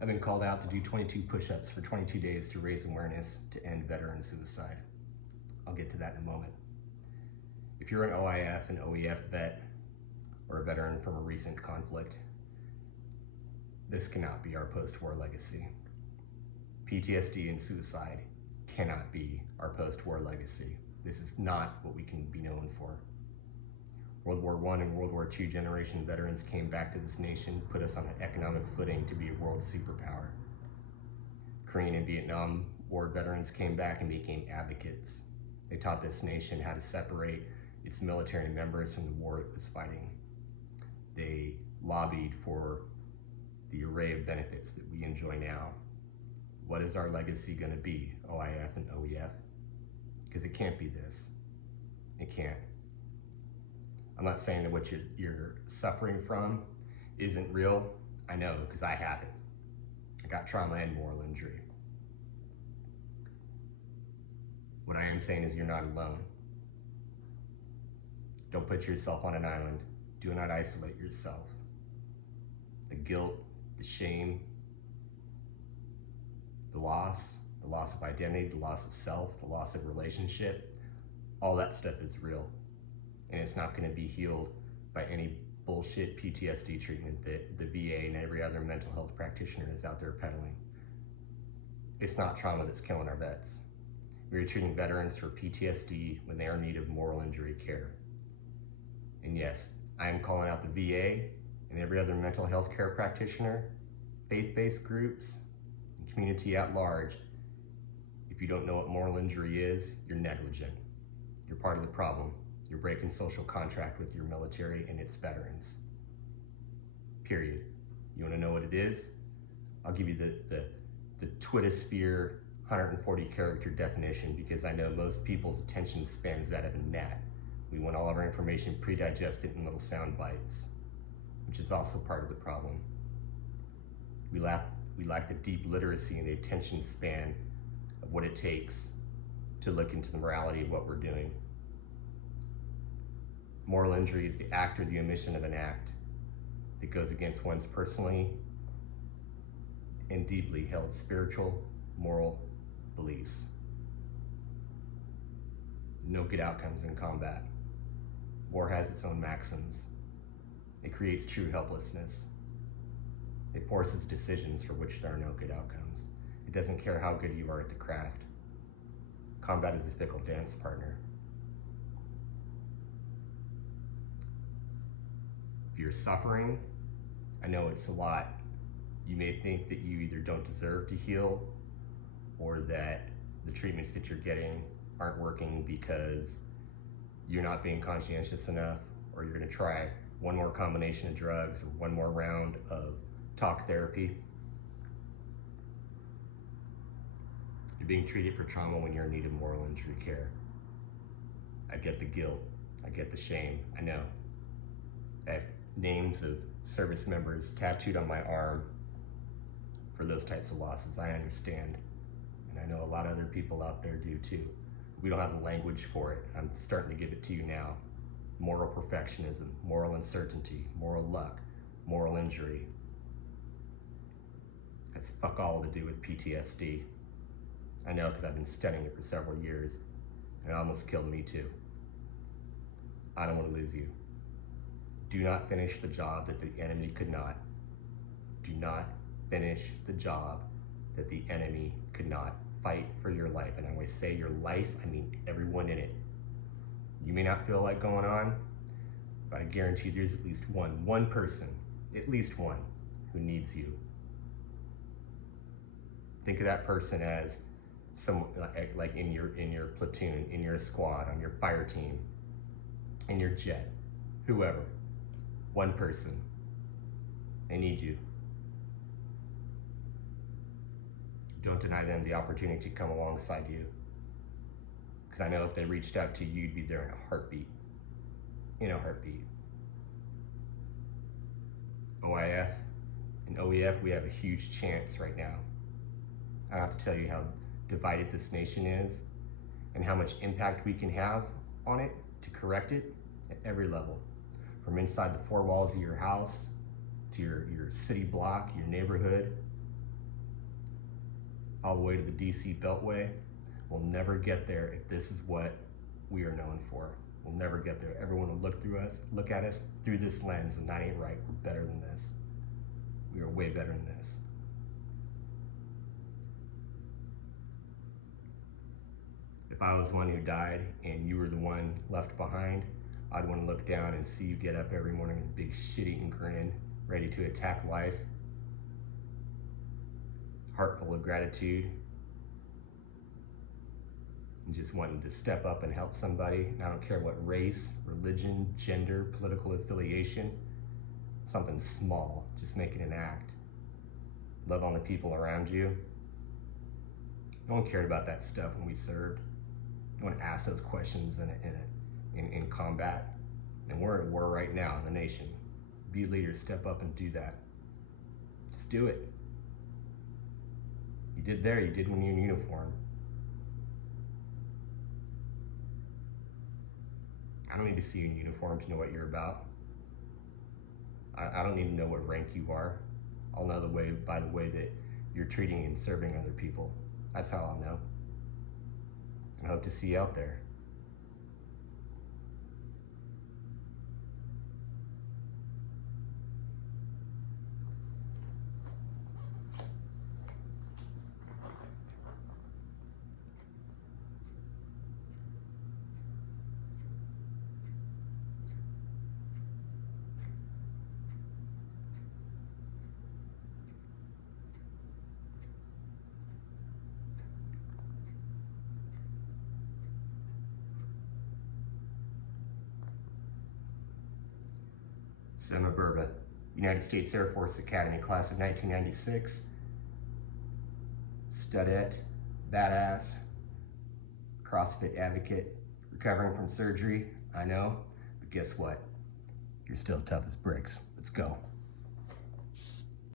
I've been called out to do 22 push-ups for 22 days to raise awareness to end veteran suicide. I'll get to that in a moment. If you're an OIF and OEF vet or a veteran from a recent conflict, this cannot be our post-war legacy. PTSD and suicide cannot be our post-war legacy. This is not what we can be known for. World War I and World War II generation veterans came back to this nation, put us on an economic footing to be a world superpower. Korean and Vietnam War veterans came back and became advocates. They taught this nation how to separate its military members from the war it was fighting. They lobbied for the array of benefits that we enjoy now. What is our legacy going to be, OIF and OEF? Because it can't be this. It can't. I'm not saying that what you're suffering from isn't real. I know, because I have it. I got trauma and moral injury. What I am saying is you're not alone. Don't put yourself on an island. Do not isolate yourself. The guilt, the shame, the loss of identity, the loss of self, the loss of relationship, all that stuff is real. And it's not going to be healed by any bullshit PTSD treatment that the VA and every other mental health practitioner is out there peddling. It's not trauma that's killing our vets. We are treating veterans for PTSD when they are in need of moral injury care. And yes, I am calling out the VA and every other mental health care practitioner, faith-based groups, and community at large. If you don't know what moral injury is, you're negligent. You're part of the problem. You're breaking social contract with your military and its veterans. Period. You want to know what it is? I'll give you the Twittersphere 140 character definition, because I know most people's attention span is that of a gnat. We want all of our information pre-digested in little sound bites, which is also part of the problem. We lack the deep literacy and the attention span of what it takes to look into the morality of what we're doing. Moral injury is the act or the omission of an act that goes against one's personally and deeply held spiritual, moral beliefs. No good outcomes in combat. War has its own maxims. It creates true helplessness. It forces decisions for which there are no good outcomes. It doesn't care how good you are at the craft. Combat is a fickle dance partner. If you're suffering, I know it's a lot. You may think that you either don't deserve to heal or that the treatments that you're getting aren't working because you're not being conscientious enough, or you're going to try one more combination of drugs or one more round of talk therapy. You're being treated for trauma when you're in need of moral injury care. I get the guilt. I get the shame. I know. I have names of service members tattooed on my arm for those types of losses. I understand. And I know a lot of other people out there do too. We don't have the language for it. I'm starting to give it to you now. Moral perfectionism, moral uncertainty, moral luck, moral injury. That's fuck all to do with PTSD. I know, because I've been studying it for several years, and it almost killed me too. I don't want to lose you. Do not finish the job that the enemy could not. Do not finish the job that the enemy could not. Fight for your life. And when I say your life, I mean everyone in it. You may not feel like going on, but I guarantee there's at least one person, at least one, who needs you. Think of that person as some, like in your platoon, in your squad, on your fire team, in your jet, whoever. One person. They need you. Don't deny them the opportunity to come alongside you. Because I know if they reached out to you, you'd be there in a heartbeat. In a heartbeat. OIF and OEF, we have a huge chance right now. I don't have to tell you how divided this nation is and how much impact we can have on it to correct it at every level. From inside the four walls of your house to your city block, your neighborhood, all the way to the DC Beltway. We'll never get there if this is what we are known for. We'll never get there. Everyone will look at us through this lens, and that ain't right. We're better than this. We are way better than this. If I was the one who died and you were the one left behind, I'd want to look down and see you get up every morning with a big shit-eating grin, ready to attack life, heart full of gratitude, and just wanting to step up and help somebody. And I don't care what race, religion, gender, political affiliation, something small, just making an act. Love on the people around you. No one cared about that stuff when we served. No one asked those questions in combat. And we're at war right now in the nation. Be leaders, step up and do that. Just do it. You did there, you did when you're in uniform. I don't need to see you in uniform to know what you're about. I don't need to know what rank you are. I'll know by the way that you're treating and serving other people. That's how I'll know. And I hope to see you out there. Emma Burba, United States Air Force Academy, class of 1996. Studette, badass, CrossFit advocate, recovering from surgery, I know, but guess what? You're still tough as bricks. Let's go.